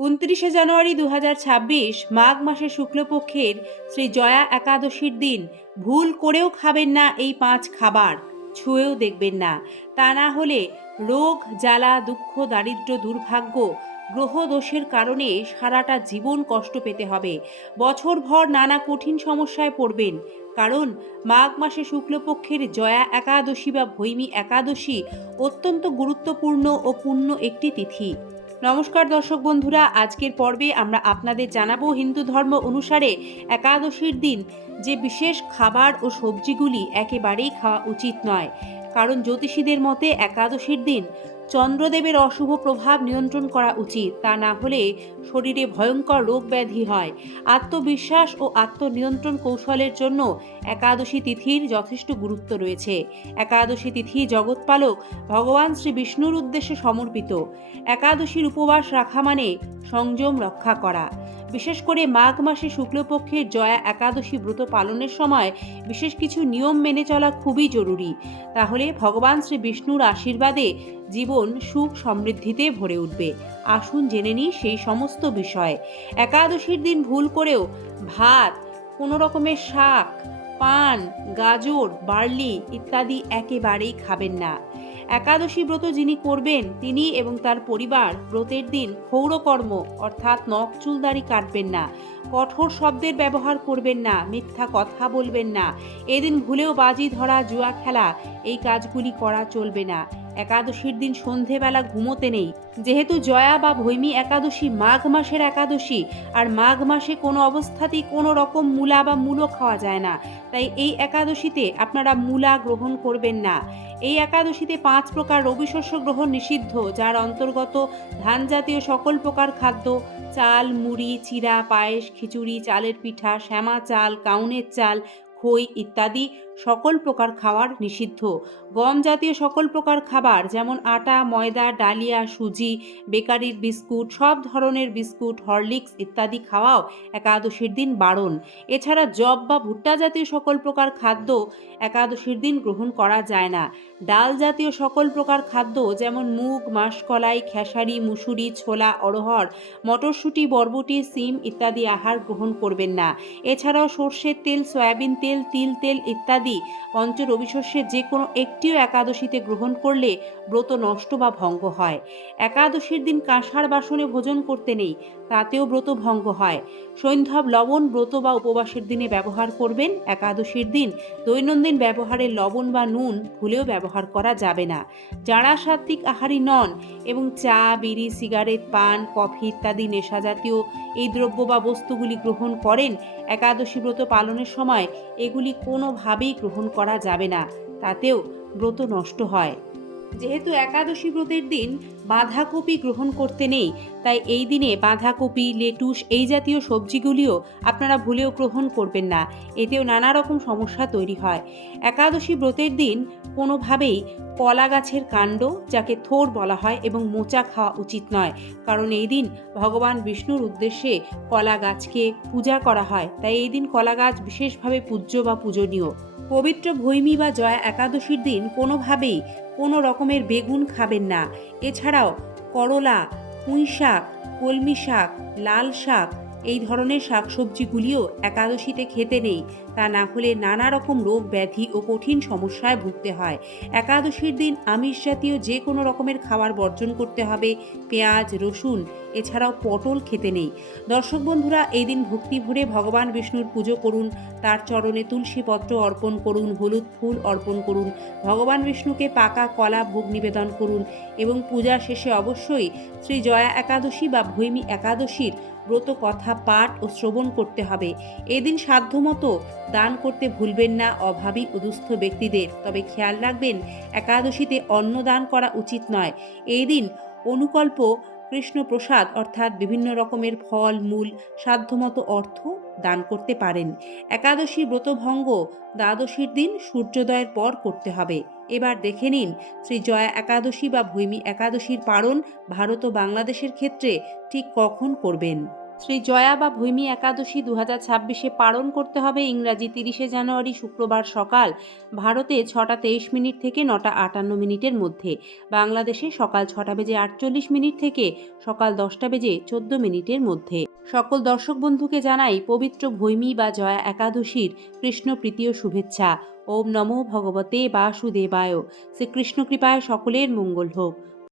উনত্রিশে জানুয়ারি দু ছাব্বিশ মাঘ মাসের শুক্লপক্ষের শ্রী জয়া একাদশীর দিন। ভুল করেও খাবেন না এই পাঁচ খাবার। ছুঁয়েও দেখবেন না। তা না হলে রোগ, জ্বালা, দুঃখ দারিদ্র্য দুর্ভাগ্য, গ্রহ দোষের কারণে সারাটা জীবন কষ্ট পেতে হবে। বছরভর নানা কঠিন সমস্যায় পড়বেন। কারণ মাঘ মাসে শুক্লপক্ষের জয়া একাদশী বা ভৈমী একাদশী অত্যন্ত গুরুত্বপূর্ণ ও পূর্ণ একটি তিথি। নমস্কার দর্শক বন্ধুরা, আজকের পর্বে আমরা আপনাদের জানাব হিন্দু ধর্ম অনুসারে একাদশীর দিন। যে বিশেষ খাবার ও সবজিগুলি একেবারেই খাওয়া উচিত নয়। কারণ জ্যোতিষীদের মতে একাদশীর দিন চন্দ্রদেবের অশুভ প্রভাব নিয়ন্ত্রণ করা উচিত, তা না হলে শরীরে ভয়ঙ্কর রোগ ব্যাধি হয়। আত্মবিশ্বাস ও আত্মনিয়ন্ত্রণ কৌশলের জন্য একাদশী তিথির যথেষ্ট গুরুত্ব রয়েছে। একাদশী তিথি জগৎপালক ভগবান শ্রী বিষ্ণুর উদ্দেশ্যে সমর্পিত। একাদশীর উপবাস রাখা মানে সংযম রক্ষা করা। বিশেষ করে মাঘ মাসে শুক্লপক্ষের জয়া একাদশী ব্রত পালনের সময় বিশেষ কিছু নিয়ম মেনে চলা খুবই জরুরি। তাহলে ভগবান শ্রী বিষ্ণুর আশীর্বাদে জীবন সুখ সমৃদ্ধিতে ভরে উঠবে। আসুন জেনে নিই সেই সমস্ত বিষয়। একাদশীর দিন ভুল করেও ভাত, কোনো রকমের শাক, পান, গাজর, বার্লি ইত্যাদি একেবারেই খাবেন না। একাদশী ব্রত যিনি করবেন, তিনি এবং তার পরিবার ব্রতের দিন ক্ষৌরকর্ম, অর্থাৎ নখ চুলদারি কাটবেন না। কঠোর শব্দের ব্যবহার করবেন না, মিথ্যা কথা বলবেন না। এদিন ভুলেও বাজি ধরা, জুয়া খেলা, এই কাজগুলি করা চলবে না। একাদশীর দিন সন্ধেবেলা ঘুমোতে নেই। যেহেতু জয়া বা ভৈমী একাদশী মাঘ মাসের একাদশী, আর মাঘ মাসে কোনো অবস্থাতেই কোনো রকম মূলা বা মূলো খাওয়া যায় না। তাই এই একাদশীতে আপনারা মূলা গ্রহণ করবেন না। এই একাদশীতে পাঁচ প্রকার রবি শস্য গ্রহণ নিষিদ্ধ, যার অন্তর্গত ধান জাতীয় সকল প্রকার খাদ্য, চাল, মুড়ি, চিরা, পায়েস, খিচুড়ি, চালের পিঠা, শ্যামা চাল, কাউনের চাল, খই ইত্যাদি সকল প্রকার খাবার নিষিদ্ধ। গম জাতীয় সকল প্রকার খাবার যেমন আটা, ময়দা, ডালিয়া, সুজি, বেকারির বিস্কুট, সব ধরনের বিস্কুট, হরলিক্স ইত্যাদি খাওয়াও একাদশীর দিন বারণ। এছাড়া জব বা ভুট্টা জাতীয় সকল প্রকার খাদ্য একাদশীর দিন গ্রহণ করা যায় না। ডাল জাতীয় সকল প্রকার খাদ্য যেমন মুগ, মাসকলাই, খেসারি, মুসুরি, ছোলা, অড়হর, মটরশুঁটি, বরবটি, সিম ইত্যাদি আহার গ্রহণ করবেন না। এছাড়াও সর্ষের তেল, সয়াবিন তেল, তিল তেল ইত্যাদি পঞ্চ রবিশস্যের যে কোনো একটিও একাদশীতে গ্রহণ করলে ব্রত নষ্ট বা ভঙ্গ হয়। একাদশীর দিন কাঁসার বাসনে ভোজন করতে নেই, তাতেও ব্রত ভঙ্গ হয়। সৈন্ধব লবণ, ব্রত বা উপবাসের দিনে ব্যবহার করবেন। একাদশীর দিন দৈনন্দিন ব্যবহারে লবণ বা নুন ভুলেও ব্যবহার করা যাবে না। যারা সাত্বিক আহারী নন এবং চা, বিড়ি, সিগারেট, পান, কফি ইত্যাদি নেশা জাতীয় এই দ্রব্য বা বস্তুগুলি গ্রহণ করেন, একাদশী ব্রত পালনের সময় এগুলি কোনোভাবেই গ্রহণ করা যাবে না, তাতেও ব্রত নষ্ট হয়। যেহেতু একাদশী ব্রতের দিন বাঁধাকপি গ্রহণ করতে নেই, তাই এই দিনে বাঁধাকপি, লেটুস এই জাতীয় সবজিগুলিও আপনারা ভুলেও গ্রহণ করবেন না, এতেও নানা রকম সমস্যা তৈরি হয়। একাদশী ব্রতের দিন কোনোভাবেই কলা গাছের কাণ্ড, যাকে থোর বলা হয়, এবং মোচা খাওয়া উচিত নয়, কারণ এই দিন ভগবান বিষ্ণুর উদ্দেশ্যে কলা গাছকে পূজা করা হয়, তাই এই দিন কলা গাছ বিশেষভাবে পূজ্য বা পূজনীয়। পবিত্র ভৈমী বা জয়া একাদশীর দিন কোনোভাবেই কোনো রকমের বেগুন খাবেন না। এছাড়াও করলা, পুঁই শাক, কলমি শাক, লাল শাক, এই ধরনের শাকসবজিগুলিও একাদশীতে খেতে নেই। তা না হলে নানা রকম রোগ ব্যাধি ও কঠিন সমস্যায় ভুগতে হয়। একাদশীর দিন আমিষ জাতীয় যে কোনো রকমের খাবার বর্জন করতে হবে, পেঁয়াজ, রসুন, এছাড়াও পটল খেতে নেই। দর্শক বন্ধুরা, এই দিন ভক্তি ভরে ভগবান বিষ্ণুর পুজো করুন, তার চরণে তুলসী পত্র অর্পণ করুন, হলুদ ফুল অর্পণ করুন, ভগবান বিষ্ণুকে পাকা কলা ভোগ নিবেদন করুন এবং পূজা শেষে অবশ্যই শ্রী জয়া একাদশী বা ভৈমী একাদশীর ব্রত কথা পাঠ ও শ্রবণ করতে হবে। এদিন সাধ্যমতো দান করতে ভুলবেন না অভাবী উদুস্থ ব্যক্তিদের। তবে খেয়াল রাখবেন, একাদশীতে অন্ন দান করা উচিত নয়। এই দিন অনুকল্প, কৃষ্ণপ্রসাদ অর্থাৎ বিভিন্ন রকমের ফল, মূল, সাধ্যমতো অর্থ দান করতে পারেন। একাদশী ব্রতভঙ্গ দ্বাদশীর দিন সূর্যোদয়ের পর করতে হবে। এবার দেখে নিন শ্রী জয়া একাদশী বা ভৈমী একাদশীর পারণ ভারত ও বাংলাদেশের ক্ষেত্রে ঠিক কখন করবেন। শ্রী জয়া বা ভৈমী একাদশী দু হাজার ছাব্বিশে পালন করতে হবে ইংরাজি তিরিশে জানুয়ারি শুক্রবার সকাল ভারতে ছটা তেইশ মিনিট থেকে নটা আটান্ন মিনিটের মধ্যে, বাংলাদেশে সকাল ছটা বেজে আটচল্লিশ মিনিট থেকে সকাল দশটা বেজে চোদ্দ মিনিটের মধ্যে। সকল দর্শক বন্ধুকে জানাই পবিত্র ভৈমী বা জয়া একাদশীর কৃষ্ণ প্রীতীয় শুভেচ্ছা। ওম নমো ভগবতে বাসুদেবায়। শ্রীকৃষ্ণ কৃপায় সকলের মঙ্গল হোক।